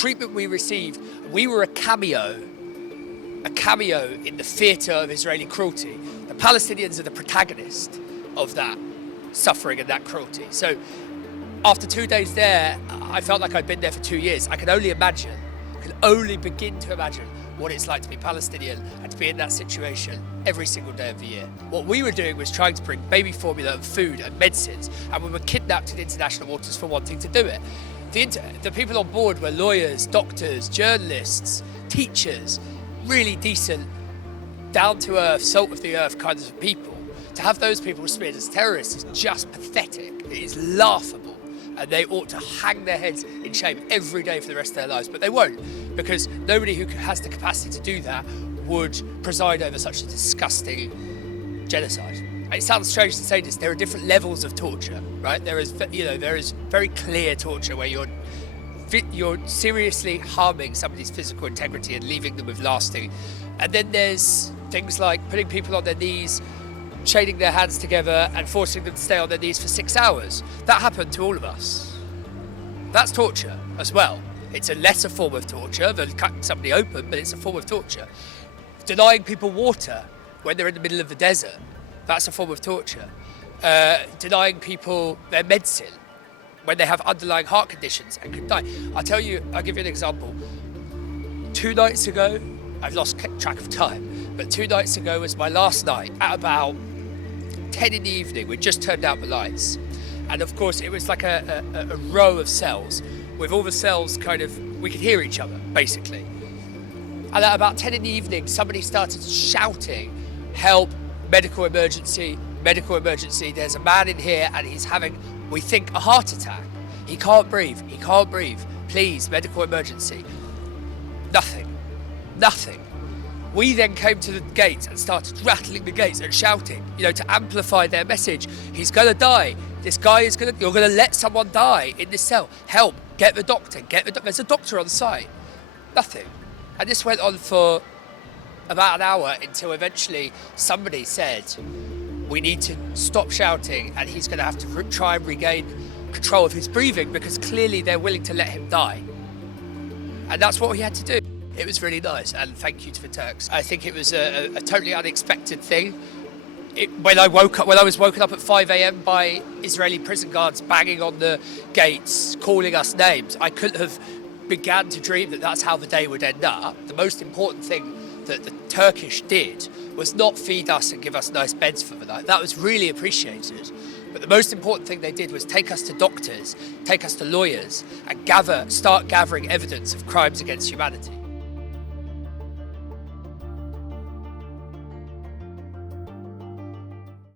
treatment we received, we were a cameo in the theatre of Israeli cruelty. The Palestinians are the protagonist of that suffering and that cruelty. So after 2 days there, I felt like I'd been there for 2 years. I can only begin to imagine what it's like to be Palestinian and to be in that situation every single day of the year. What we were doing was trying to bring baby formula and food and medicines, and we were kidnapped in international waters for wanting to do it. The people on board were lawyers, doctors, journalists, teachers, really decent, down-to-earth, salt-of-the-earth kinds of people. To have those people smeared as terrorists is just pathetic. It is laughable. And they ought to hang their heads in shame every day for the rest of their lives. But they won't, because nobody who has the capacity to do that would preside over such a disgusting genocide. And it sounds strange to say this, there are different levels of torture, right? There is very clear torture where you're seriously harming somebody's physical integrity and leaving them with lasting. And then there's things like putting people on their knees, chaining their hands together and forcing them to stay on their knees for 6 hours. That happened to all of us. That's torture as well. It's a lesser form of torture than cutting somebody open, but it's a form of torture. Denying people water when they're in the middle of the desert, that's a form of torture. Denying people their medicine when they have underlying heart conditions and could die. I'll give you an example. 2 nights ago, I've lost track of time, but 2 nights ago was my last night at about 10 in the evening. We just turned out the lights. And of course, it was like a row of cells with all the cells we could hear each other, basically. And at about 10 in the evening, somebody started shouting, "Help, medical emergency, there's a man in here and he's having, we think, a heart attack. He can't breathe, please, medical emergency." Nothing. We then came to the gates and started rattling the gates and shouting, to amplify their message. He's gonna die. This guy you're gonna let someone die in this cell. Help, get the doctor, there's a doctor on site. Nothing. And this went on for about an hour until eventually somebody said, we need to stop shouting and he's gonna have to try and regain control of his breathing because clearly they're willing to let him die. And that's what we had to do. It was really nice, and thank you to the Turks. I think it was a totally unexpected thing. When I was woken up at 5 a.m. by Israeli prison guards banging on the gates, calling us names, I couldn't have began to dream that that's how the day would end up. The most important thing that the Turkish did was not feed us and give us nice beds for the night. That was really appreciated. But the most important thing they did was take us to doctors, take us to lawyers, and start gathering evidence of crimes against humanity.